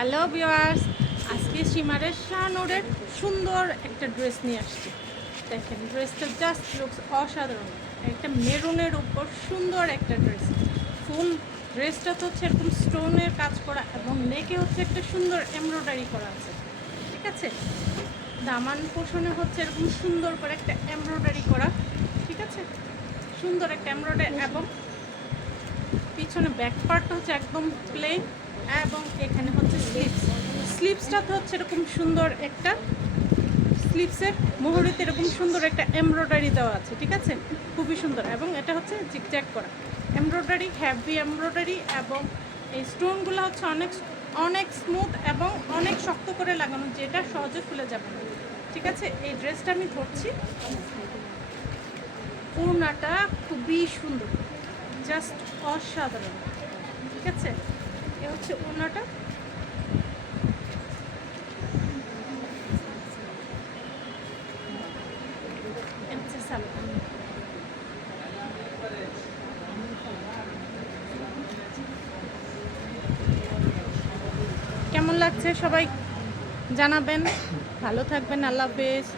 Hello viewers, আজকে সীমারের শাহানুরের সুন্দর একটা ড্রেস নিয়ে আসছি। দেখেন ড্রেসটা জাস্ট লুকস অসাধারণ। একটা মেরুনের উপর সুন্দর একটা ড্রেস। ফুল ড্রেসটা তো হচ্ছে এরকম স্টোনের কাজ করা এবং নেকে হচ্ছে একটা সুন্দর এমব্রয়ডারি করা আছে, ঠিক আছে। দামান পোষণে হচ্ছে এরকম সুন্দর করে একটা এমব্রয়ডারি করা, ঠিক আছে, সুন্দর একটা এমব্রয়ডারি। এবং পিছনে ব্যাক পার্টটা হচ্ছে একদম প্লেন এবং এখানে হচ্ছে স্লিভসটা তো হচ্ছে এরকম সুন্দর একটা স্লিভসের মোহরিতে এরকম সুন্দর একটা এমব্রয়ডারি দেওয়া আছে, ঠিক আছে, খুবই সুন্দর। এবং এটা হচ্ছে জিগজ্যাগ করা এমব্রয়ডারি, হ্যাভি এমব্রয়ডারি। এবং এই স্টোনগুলো হচ্ছে অনেক অনেক স্মুথ এবং অনেক শক্ত করে লাগানো, যেটা সহজে খুলে যাবে না, ঠিক আছে। এই ড্রেসটা আমি ধরছি, ওড়নাটা খুবই সুন্দর, জাস্ট অসাধারণ, ঠিক আছে। এ হচ্ছে ওড়নাটা। কেমন লাগছে সবাই জানাবেন। ভালো থাকবেন। আল্লাহ হাফেজ।